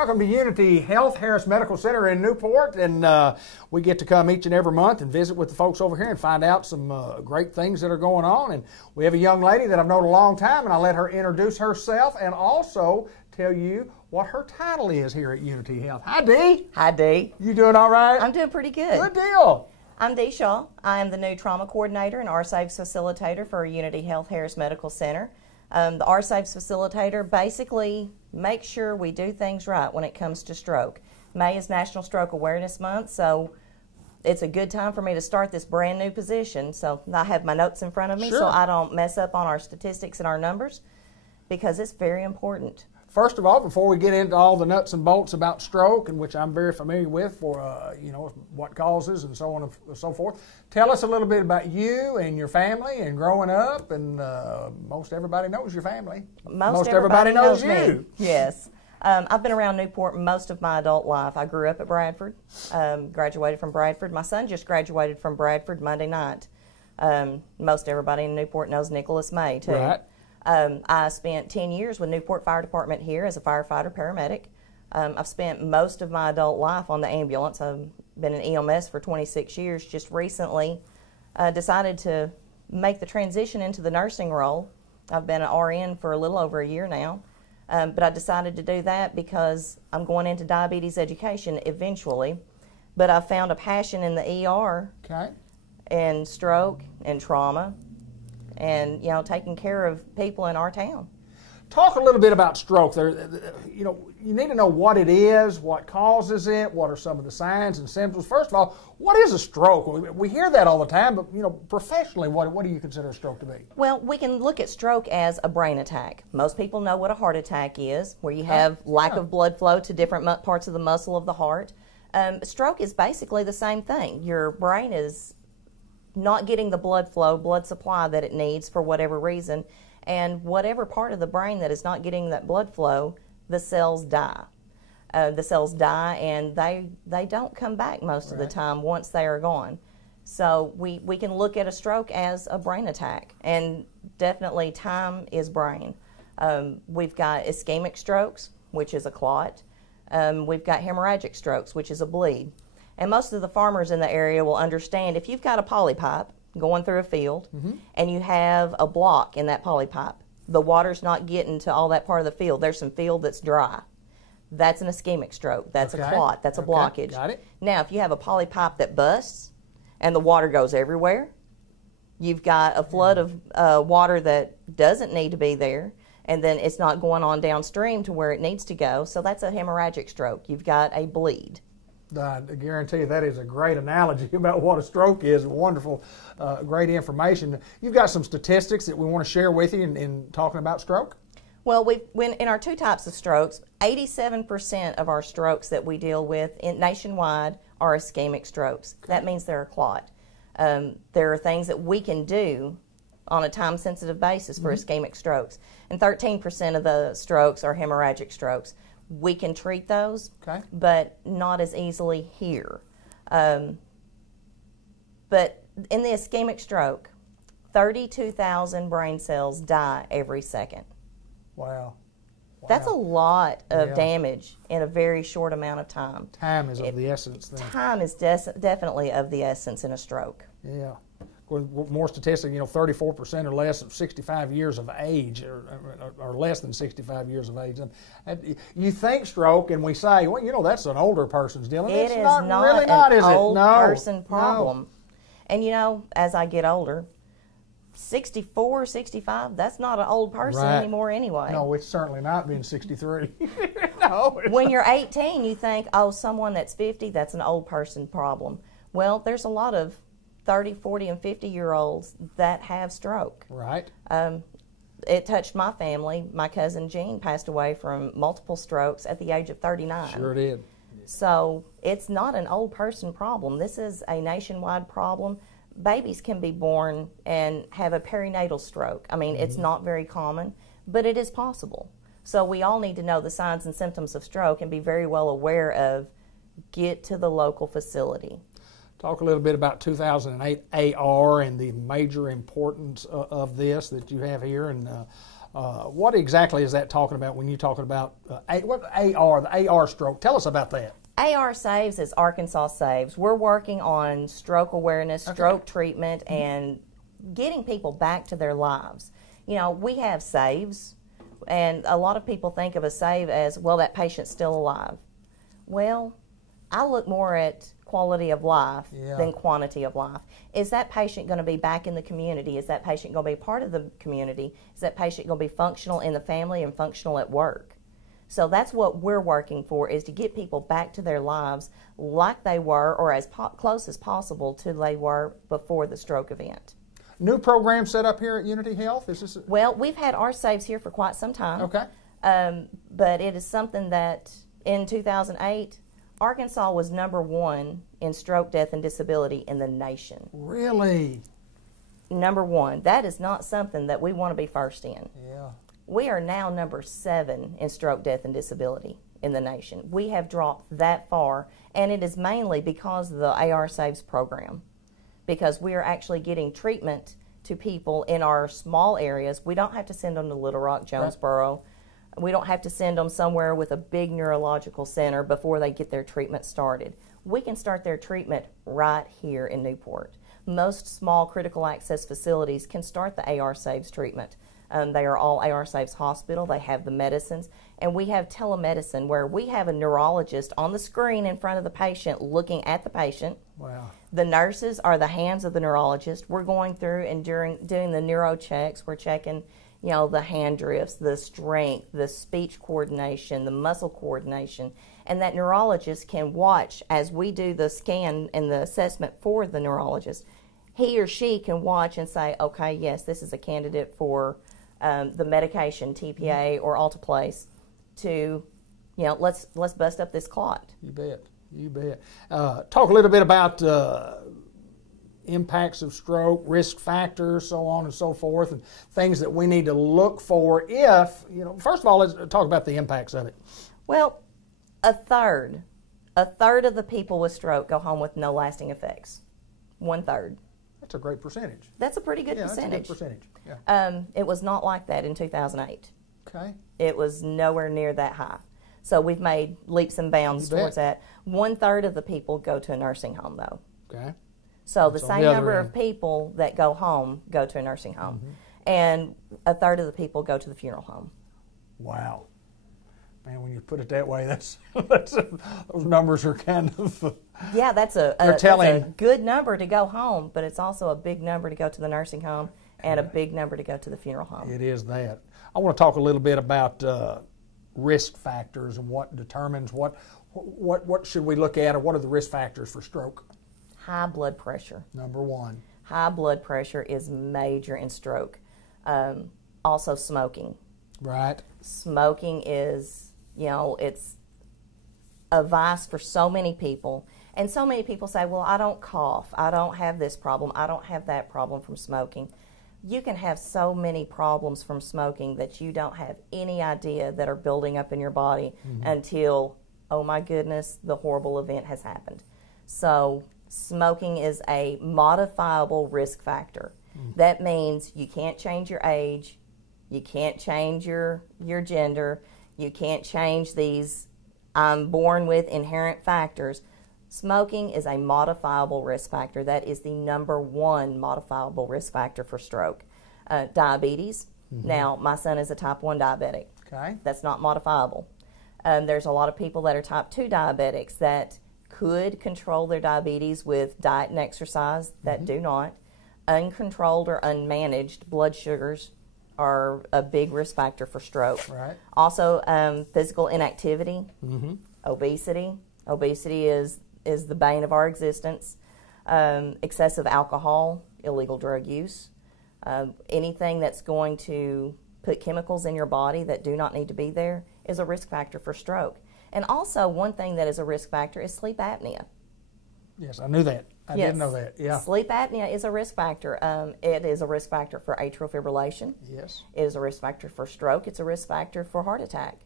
Welcome to Unity Health, Harris Medical Center in Newport, and we get to come each and every month and visit with the folks over here and find out some great things that are going on. And we have a young lady that I've known a long time, and I'll let her introduce herself and also tell you what her title is here at Unity Health. Hi, Dee. Hi, Dee. You doing all right? I'm doing pretty good. Good deal. I'm Dee Shaw. I am the new trauma coordinator and RSAVES facilitator for Unity Health Harris Medical Center. The RSAVES facilitator basically makes sure we do things right when it comes to stroke. May is National Stroke Awareness Month, so it's a good time for me to start this brand new position. So I have my notes in front of me so I don't mess up on our statistics and our numbers, because it's very important. First of all, before we get into all the nuts and bolts about stroke, and which I'm very familiar with for, what causes and so on and so forth, tell us a little bit about you and your family and growing up, and most everybody knows your family. Most everybody knows you. Me. Yes. I've been around Newport most of my adult life. I grew up at Bradford, graduated from Bradford. My son just graduated from Bradford Monday night. Most everybody in Newport knows Nicholas May, too. Right. I spent 10 years with Newport Fire Department here as a firefighter paramedic. I've spent most of my adult life on the ambulance. I've been in EMS for 26 years. Just recently decided to make the transition into the nursing role. I've been an RN for a little over a year now, but I decided to do that because I'm going into diabetes education eventually. But I found a passion in the ER and stroke and trauma, and taking care of people in our town. Talk a little bit about stroke. You need to know what it is, what causes it, what are some of the signs and symptoms. First of all, what is a stroke? We hear that all the time, but professionally, what do you consider a stroke to be? Well, we can look at stroke as a brain attack. Most people know what a heart attack is, where you have lack of blood flow to different parts of the muscle of the heart. Stroke is basically the same thing. Your brain is not getting the blood flow, blood supply that it needs for whatever reason, and whatever part of the brain that is not getting that blood flow, the cells die. The cells die, and they don't come back most of the time once they are gone. So we can look at a stroke as a brain attack, and definitely time is brain. We've got ischemic strokes, which is a clot. We've got hemorrhagic strokes, which is a bleed. And most of the farmers in the area will understand if you've got a polypipe going through a field and you have a block in that polypipe, the water's not getting to all that part of the field. There's some field that's dry. That's an ischemic stroke. That's a clot. That's a blockage. Got it. Now, if you have a polypipe that busts and the water goes everywhere, you've got a flood of water that doesn't need to be there, and then it's not going on downstream to where it needs to go. So that's a hemorrhagic stroke. You've got a bleed. I guarantee you that is a great analogy about what a stroke is. Wonderful, great information. You've got some statistics that we want to share with you in talking about stroke? Well, in our two types of strokes, 87% of our strokes that we deal with nationwide are ischemic strokes. That means they're a clot. There are things that we can do on a time-sensitive basis for ischemic strokes. And 13% of the strokes are hemorrhagic strokes. We can treat those, but not as easily here. But in the ischemic stroke, 32,000 brain cells die every second. Wow. That's a lot of damage in a very short amount of time. Time is of the essence then. Time is definitely of the essence in a stroke. Yeah. More statistics, 34% or less of 65 years of age, or less than 65 years of age. And you think stroke, and we say, well, that's an older person's deal. It is not really an old person problem. And, as I get older, 64, 65, that's not an old person anymore anyway. No, it's certainly not being 63. No. When you're 18, you think, oh, someone that's 50, that's an old person problem. Well, there's a lot of 30, 40, and 50-year-olds that have stroke. Right. It touched my family. My cousin Jean passed away from multiple strokes at the age of 39. Sure did. So it's not an old person problem. This is a nationwide problem. Babies can be born and have a perinatal stroke. I mean, it's not very common, but it is possible. So we all need to know the signs and symptoms of stroke and be very well aware of get to the local facility. Talk a little bit about 2008 AR and the major importance of this that you have here, and What exactly is that talking about when you're talking about what AR, the AR stroke? Tell us about that. AR Saves is Arkansas Saves. We're working on stroke awareness, stroke treatment, and getting people back to their lives. You know, we have saves, and a lot of people think of a save as, well, that patient's still alive. Well, I look more at quality of life than quantity of life. Is that patient going to be back in the community? Is that patient going to be part of the community? Is that patient going to be functional in the family and functional at work? So that's what we're working for, is to get people back to their lives like they were, or as close as possible to they were before the stroke event. New program set up here at Unity Health? Is this Well, we've had our saves here for quite some time. Okay. But it is something that in 2008, Arkansas was #1 in stroke, death, and disability in the nation. Really? #1. That is not something that we want to be first in. Yeah. We are now #7 in stroke, death, and disability in the nation. We have dropped that far, and it is mainly because of the AR Saves program, because we are actually getting treatment to people in our small areas. We don't have to send them to Little Rock, Jonesboro. We don't have to send them somewhere with a big neurological center before they get their treatment started. We can start their treatment right here in Newport. Most small critical access facilities can start the AR Saves treatment. They are all AR Saves Hospital. They have the medicines. And we have telemedicine, where we have a neurologist on the screen in front of the patient looking at the patient. Wow. The nurses are the hands of the neurologist. We're going through and doing the neuro checks. We're checking, you know, the hand drifts, the strength, the speech coordination, the muscle coordination. And that neurologist can watch as we do the scan and the assessment for the neurologist. He or she can watch and say, okay, yes, this is a candidate for the medication, TPA or Alteplase, to, you know, let's bust up this clot. You bet. You bet. Talk a little bit about impacts of stroke, risk factors, so on and so forth, and things that we need to look for if, you know, first of all, let's talk about the impacts of it. Well, a third of the people with stroke go home with no lasting effects. 1/3. That's a great percentage. That's a pretty good percentage. That's a good percentage. Yeah. It was not like that in 2008. Okay. It was nowhere near that high. So we've made leaps and bounds towards that. 1/3 of the people go to a nursing home, though. Okay. So the same number of people that go home go to a nursing home. And 1/3 of the people go to the funeral home. Wow. Man, when you put it that way, those numbers are kind of... Yeah, that's a good number to go home, but it's also a big number to go to the nursing home and a big number to go to the funeral home. It is that. I want to talk a little bit about risk factors and what determines what should we look at, or what are the risk factors for stroke? High blood pressure. #1. High blood pressure is major in stroke. Also smoking. Right. Smoking is, you know, it's a vice for so many people. And so many people say, well, I don't cough. I don't have this problem. I don't have that problem from smoking. You can have so many problems from smoking that you don't have any idea that are building up in your body until, oh my goodness, the horrible event has happened. So smoking is a modifiable risk factor. That means you can't change your age, you can't change your gender, you can't change these I'm born with inherent factors. Smoking is a modifiable risk factor. That is the #1 modifiable risk factor for stroke. Diabetes. Now, my son is a type 1 diabetic. Okay. That's not modifiable. There's a lot of people that are type 2 diabetics that could control their diabetes with diet and exercise that do not. Uncontrolled or unmanaged blood sugars are a big risk factor for stroke. Right. Also, physical inactivity, obesity. Obesity is the bane of our existence. Excessive alcohol, illegal drug use, anything that's going to put chemicals in your body that do not need to be there is a risk factor for stroke. And also, one thing that is a risk factor is sleep apnea. Yes, I knew that. I did know that. Yeah. Sleep apnea is a risk factor. It is a risk factor for atrial fibrillation. Yes. It is a risk factor for stroke. It's a risk factor for heart attack.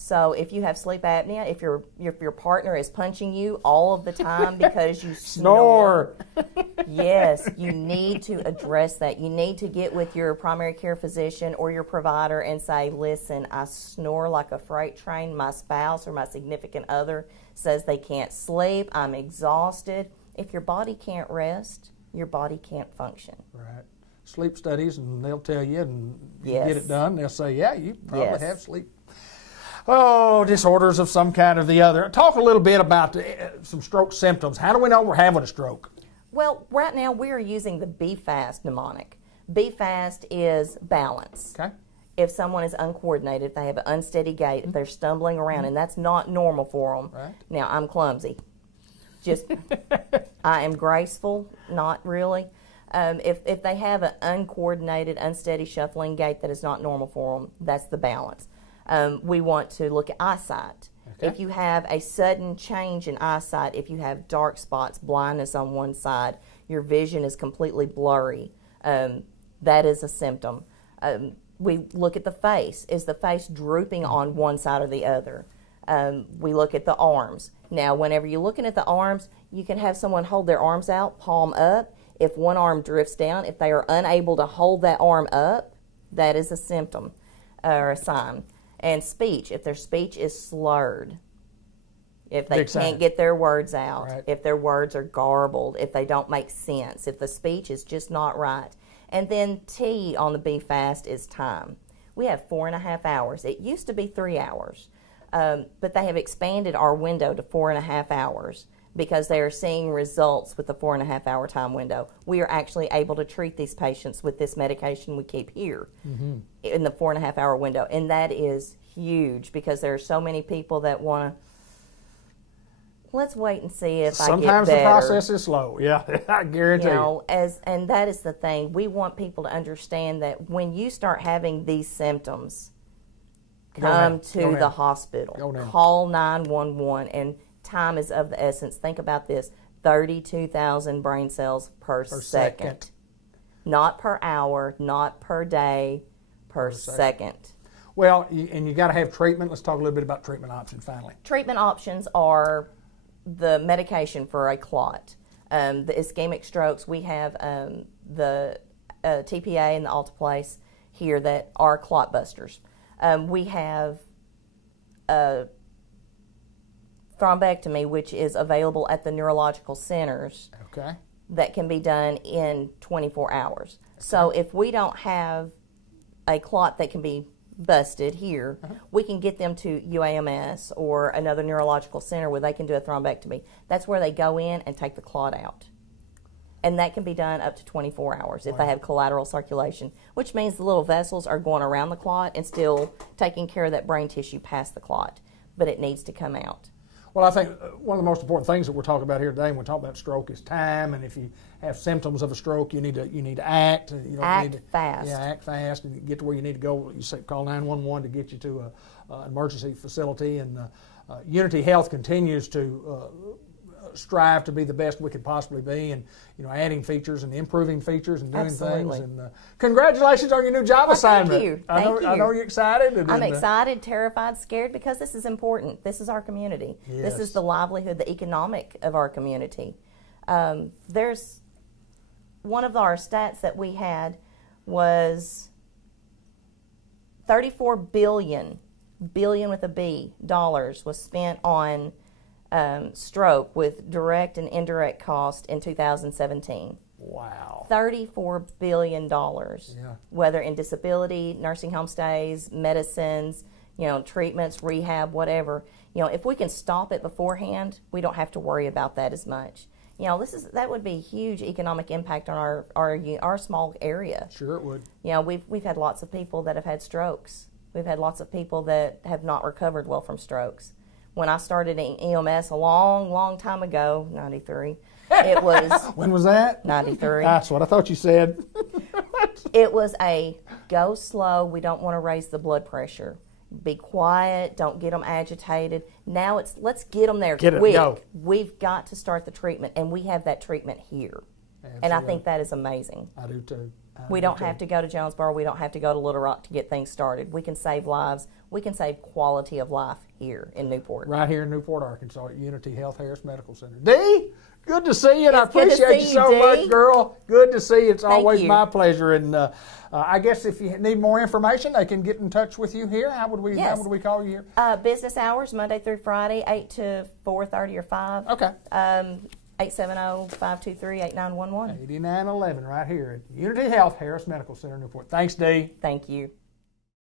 So if you have sleep apnea, if your partner is punching you all of the time because you snore, yes, you need to address that. You need to get with your primary care physician or your provider and say, listen, I snore like a freight train. My spouse or my significant other says they can't sleep. I'm exhausted. If your body can't rest, your body can't function. Right. Sleep studies, and they'll tell you, and you Yes. get it done. They'll say, yeah, you probably Yes. have sleep. Oh, disorders of some kind or the other. Talk a little bit about some stroke symptoms. How do we know we're having a stroke? Well, right now we are using the BFAST mnemonic. BFAST is balance. Okay. If someone is uncoordinated, if they have an unsteady gait, if they're stumbling around, and that's not normal for them. Right. Now, I'm clumsy. Just, I am graceful, not really. If they have an uncoordinated, unsteady shuffling gait that is not normal for them, that's the balance. We want to look at eyesight. Okay. If you have a sudden change in eyesight, if you have dark spots, blindness on one side, your vision is completely blurry, that is a symptom. We look at the face. Is the face drooping on one side or the other? We look at the arms. Now, whenever you're looking at the arms, you can have someone hold their arms out, palm up. If one arm drifts down, if they are unable to hold that arm up, that is a symptom or a sign. And speech, if their speech is slurred, if they can't get their words out, right. if their words are garbled, if they don't make sense, if the speech is just not right. And then T on the BFAST is time. We have 4.5 hours. It used to be 3 hours, but they have expanded our window to 4.5 hours because they are seeing results with the 4.5 hour time window. We are actually able to treat these patients with this medication we keep here in the 4.5 hour window. And that is huge because there are so many people that want to, let's wait and see if I get better. Sometimes the process is slow. Yeah, I guarantee you. And that is the thing. We want people to understand that when you start having these symptoms, come to the hospital. Call 911, and time is of the essence. Think about this, 32,000 brain cells per second. Not per hour, not per day, per second. Well, and you got to have treatment. Let's talk a little bit about treatment options finally. Treatment options are the medication for a clot. The ischemic strokes, we have the TPA and the Alteplase here that are clot busters. We have thrombectomy, which is available at the neurological centers. Okay. That can be done in 24 hours. Okay. So if we don't have a clot that can be busted here, we can get them to UAMS or another neurological center where they can do a thrombectomy. That's where they go in and take the clot out. And that can be done up to 24 hours if they have collateral circulation, which means the little vessels are going around the clot and still taking care of that brain tissue past the clot, but it needs to come out. Well, I think one of the most important things that we're talking about here today when we talk about stroke is time. And if you have symptoms of a stroke, you need to act. You don't act need to, fast. Yeah, act fast and get to where you need to go. You say call 911 to get you to an emergency facility. And Unity Health continues to strive to be the best we could possibly be, and adding features and improving features and doing Absolutely. things. And congratulations on your new job assignment. Thank you. I know you're excited. I'm excited, terrified, scared because this is important. This is our community. Yes. This is the livelihood, the economic of our community. There's one of our stats that we had was $34 billion with a B dollars was spent on stroke with direct and indirect cost in 2017. Wow. $34 billion, Yeah. whether in disability, nursing home stays, medicines, treatments, rehab, whatever. If we can stop it beforehand, we don't have to worry about that as much. That would be a huge economic impact on our small area. Sure it would. We've had lots of people that have had strokes. We've had lots of people that have not recovered well from strokes. When I started in EMS a long, long time ago, 93, it was... When was that? 93. That's what I thought you said. It was a go slow, we don't want to raise the blood pressure. Be quiet, don't get them agitated. Now it's let's get them there quick. Go. We've got to start the treatment, and we have that treatment here. Absolutely. And I think that is amazing. I do too. We don't have to go to Jonesboro. We don't have to go to Little Rock to get things started. We can save lives. We can save quality of life here in Newport. Right here in Newport, Arkansas, at Unity Health Harris Medical Center. Dee, good to see you, and I It's good to appreciate you see so you, much, Dee. girl. Good to see you. It's Thank always you. my pleasure. And I guess if you need more information, they can get in touch with you here. How would we call you here? Business hours, Monday through Friday, 8 to 4:30 or 5. Okay. 870-523-8911. 8911 right here at Unity Health Harris Medical Center, Newport. Thanks, Dee. Thank you.